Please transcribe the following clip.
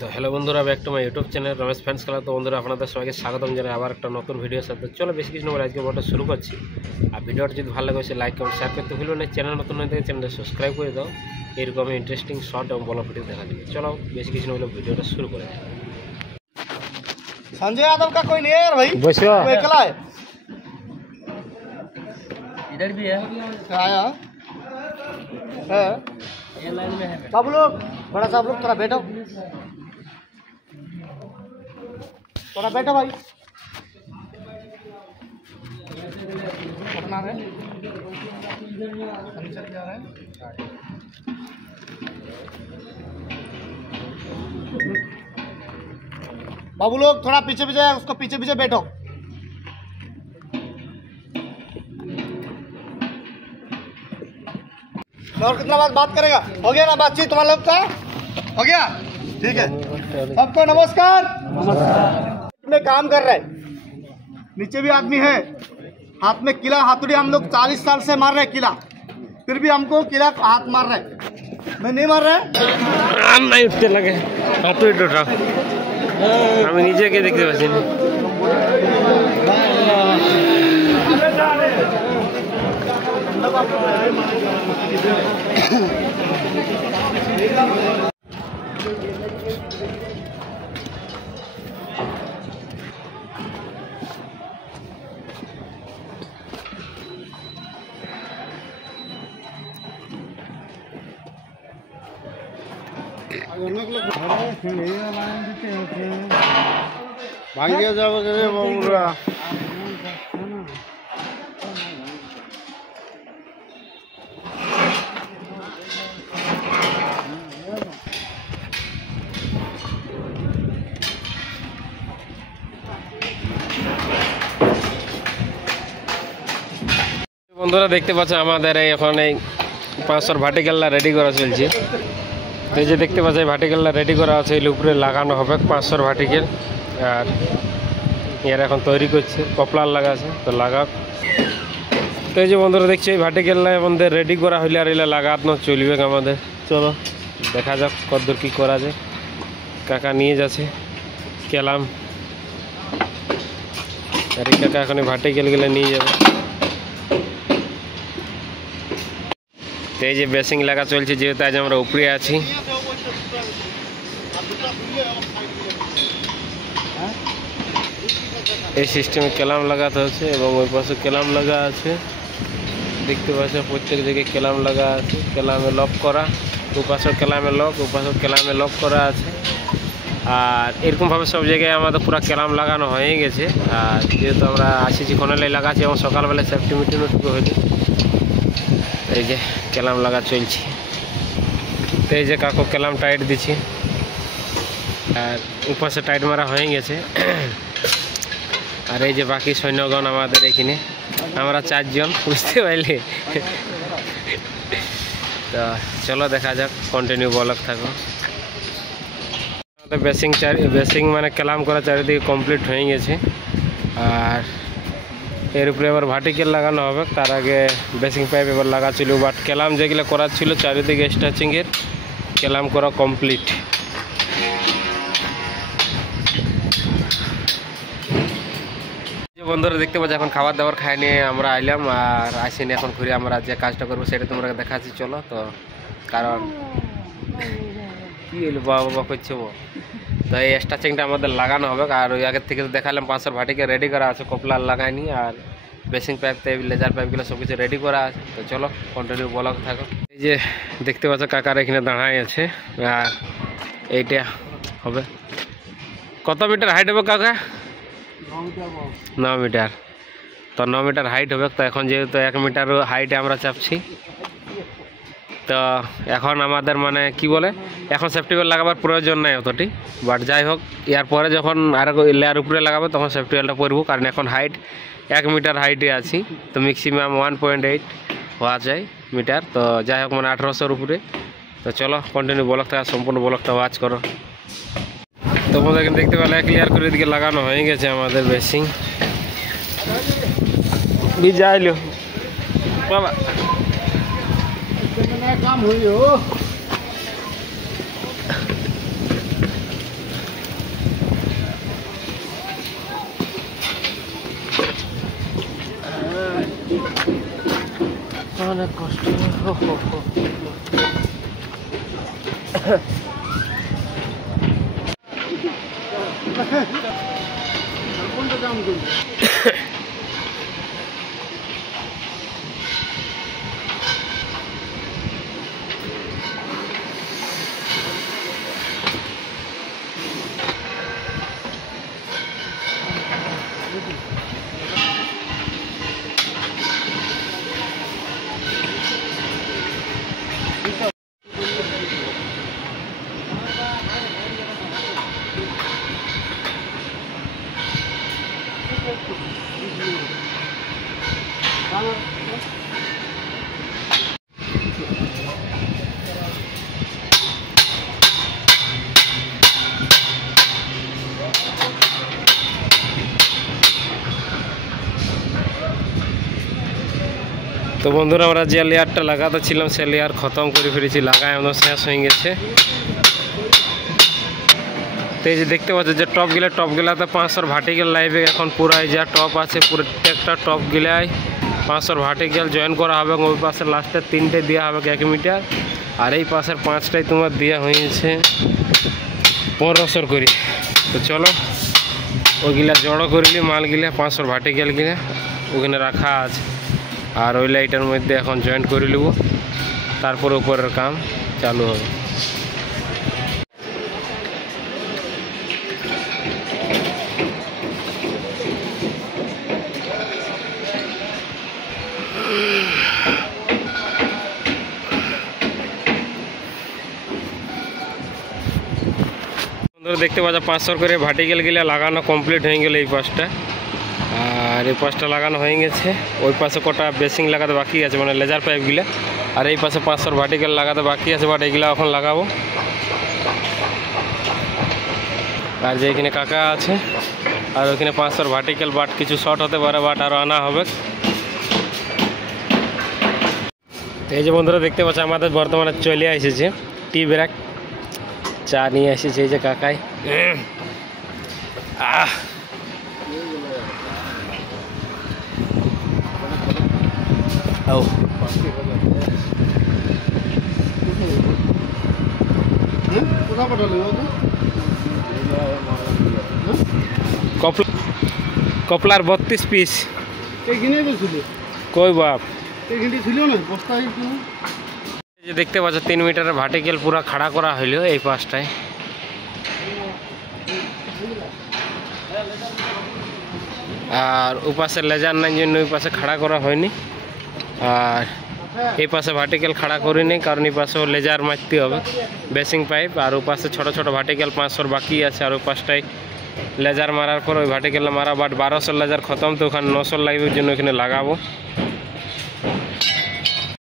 তো হ্যালো বন্ধুরা, back to my YouTube channel Ramesh ফ্যান্স খেলা। তো বন্ধুরা, আপনাদের সবাইকে স্বাগতম জানাই আবার একটা নতুন ভিডিওর সাথে। চলো বেশি কিছু নয়, আজকে ভিডিওটা শুরু করছি। আর ভিডিওটা যদি ভালো লাগে সে লাইক কমেন্ট শেয়ার করতে ভুলবেন না। চ্যানেল নতুন হয়ে থাকে চ্যানেলটা সাবস্ক্রাইব করে দাও, এরকম ইন্টারেস্টিং শর্ট এবং বড় ভিডিও দেখা যাবে। চলো বেশি কিছু নয়, ভিডিওটা শুরু করে দেয়। संजय यादव का कोई नहीं है यार भाई, बसो वो अकेला है। इधर भी है, आया है ये लाइन में है। सब लोग बड़ा साहब लोग थोड़ा बैठो, थोड़ा बैठो भाई। पटना में फर्नीचर जा रहा है। बाबू लोग थोड़ा पीछे पीछे, उसको पीछे पीछे बैठो। और कितना बात करेगा? हो गया ना बातचीत तुम्हारे लोग का? हो गया, ठीक है। सबको नमस्कार। में काम कर रहे, नीचे भी आदमी है, हाथ में किला हाथुड़ी। हम लोग 40 साल से मार रहे किला, फिर भी हमको किला हाथ मार रहे। मैं नहीं मार रहे, नहीं उठते लगे हाथ तो उठा আমি নিজেকে দেখতে পাচ্ছি না। भागिए जाओ रे बंगुरा। বন্ধুরা দেখতে পাচ্ছেন আমাদের এখন এই 500 ভার্টিক্যালটা রেডি করা চলছে। এই যে দেখতে পাচ্ছেন ভার্টিক্যালটা রেডি করা আছে, এর উপরে লাগানো হবে 500 ভার্টিক্যাল। আর এর এখন তৈরি করছে, পপলার লাগা আছে তো লাগাক। তো এই যে বন্ধুরা দেখছি এই ভার্টিক্যালটা আমাদের রেডি করা হইলে আর এলে লাগানো চলবে আমাদের। চলো দেখা যাক কতদূর কী করা যায়। কাকা নিয়ে যাচ্ছে কেলাম, আর এই কাকা এখন ভার্টিক্যালগুলো নিয়ে যাবে। এই যে বেসিং লাগা চলছে, যেহেতু আজ আমরা উপরে আছি। এই সিস্টেমে কেলাম লাগাতে হচ্ছে এবং ওই পাশে কেলাম লাগা আছে। দেখতে পাচ্ছেন প্রত্যেক জায়গায় কেলাম লাগা আছে, কেলামে লক করা। দুপাশে কেলামে লক, দুপাশে কেলামে লক করা আছে। আর এরকমভাবে সব জায়গায় আমাদের পুরো কেলাম লাগানো হয়ে গেছে। আর যেহেতু আমরা আসিছি খনালে লাগাচ্ছি এবং সকালবেলায় সেফটি মিটিংটুকু হয়েছে। এই যে কেলাম লাগা চলছে। তো এই যে কাকু কেলাম টাইট দিচ্ছি, আর উপাসে টাইট মারা হয়ে গেছে। আর এই যে বাকি সৈন্যগণ আমাদের এখানে, আমরা 4 জন, বুঝতে পারলে। তো চলো দেখা যাক, কন্টিনিউ ব্লগ থাকো। আমাদের বেসিং মানে কেলাম করা চারিদিকে কমপ্লিট হয়ে গেছে। আর এর উপরে আবার ভার্টিক্যাল লাগানো হবে। তার আগে বেসিং পাইপ এবার লাগা ছিল, বাট কেলাম যেগুলো করার ছিল চারিদিকে স্ট্যাচিংয়ের কেলাম করা কমপ্লিট। বন্ধুরা দেখতে পাচ্ছি এখন খাবার দাবার খাই নিয়ে আমরা আইলাম। আর আসিনি এখন ঘুরে আমরা যে কাজটা করবো সেটা তোমরা দেখাচ্ছি। চলো তো, কারণ কি হইলো বাবা করছে তো এই স্ট্যাচিংটা আমাদের লাগানো হবে। আর ওই আগের থেকে দেখালাম 500 ভার্টিক্যাল রেডি করা আছে, কপলার লাগাইনি। আর বেসিং পাইপ লেজার পাইপগুলো সব কিছু রেডি করা আছে। তো চলো কন্টিনিউ ব্লগ থাকো। এই যে দেখতে পাচ্ছ কাকার এখানে দাঁড়াই আছে। আর এইটা হবে কত মিটার হাইট হবে কাকা? 9 মিটার। তো 9 মিটার হাইট হবে। তো এখন যেহেতু 1 মিটার হাইটে আমরা চাপছি, তো এখন আমাদের মানে কি বলে, এখন সেফটি বেল্ট লাগাবার প্রয়োজন নাই অতটি। বাট যাই হোক, এর পরে যখন আর লেয়ার উপরে লাগাবো তখন সেফটি বেল্টটা পরবো। কারণ এখন হাইট 1 মিটার হাইটে আছি, তো ম্যাক্সিমাম 1.8 হওয়া যায় মিটার। তো যাই হোক, মানে 1800-র উপরে। তো চলো কন্টিনিউ ব্লগ থাকা, সম্পূর্ণ ব্লগটা ওয়াচ করো। তোমাদের এখানে দেখতে পেলে ক্লিয়ার করে দিকে লাগানো হয়ে গেছে আমাদের বেসিং। বিজাইলো বাবা काम हुई हो। অনেক কষ্ট। তো বন্ধুরা আমরা যে লেয়ারটা লাগাতে ছিলাম সে লেয়ার খতম করে ফেলেছি, লাগাই আমাদের শেষ হয়ে গেছে। তো এই যে দেখতে পাচ্ছ যে টপগুলাতে 500 ভার্টিক্যাল লাইভে এখন পুরাই যা টপ আছে প্রত্যেকটা টপগুলাই 500 ভার্টিক্যাল জয়েন করা হবে। ওই পাশে লাস্টের 3টে দেওয়া হবে 1 মিটার, আর এই পাশের 5টাই তোমার দেওয়া হয়েছে 1500 করে। তো চলো ওইগুলা জড়ো করিলি মালগুলা 500 ভার্টিক্যালগুলা ওখানে রাখা আছে, আর ওই লাইটের মধ্যে এখন জয়েন্ট করে নেব, তারপর উপরের কাম চালু হবে। দেখতে পাচ্ছ 500 করে ভার্টিক্যাল গিলা লাগানো কমপ্লিট হয়ে গেল এই পাশটা, আর এই পাশটা লাগানো হয়ে গেছে। ওই পাশে কটা বেসিং লাগাতে বাকি আছে, মানে লেজার পাইপগুলা, আর এই পাশে 500 ভার্টিক্যাল লাগাতে বাকি আছে, বাট এইগুলা এখন লাগাবো। আর যে এখানে কাকা আছে, আর ওখানে 500 ভার্টিক্যাল, বাট কিছু শর্ট হতে পারে, বাট আরও আনা হবে। এই যে বন্ধুরা দেখতে পাচ্ছ আমাদের বর্তমানে চলে এসেছে টি ব্রেক, চা নিয়ে এসেছে এই যে কাকাই। কপলার 32 পিস কই বাপ। যে দেখতে পাচ্ছ 3 মিটারের ভার্টিক্যাল পুরা খাড়া করা হইল এই পাশটায়। আর ওই পাশে লেজার নাই জন্য ওই পাশে খাড়া করা হয়নি, আর এই পাশে ভার্টিক্যাল খাড়া করিনি কারণ এই পাশেও লেজার মারতে হবে বেসিং পাইপ, আর ওই পাশে ছোটো ছোটো ভার্টিক্যাল 500 বাকি আছে, আর ওই পাশটায় লেজার মারার পর ওই ভার্টিক্যাল মারা, বাট 1200 লেজার খতম, তো ওখানে 900 লাগবে, ওই জন্য ওখানে লাগাবো।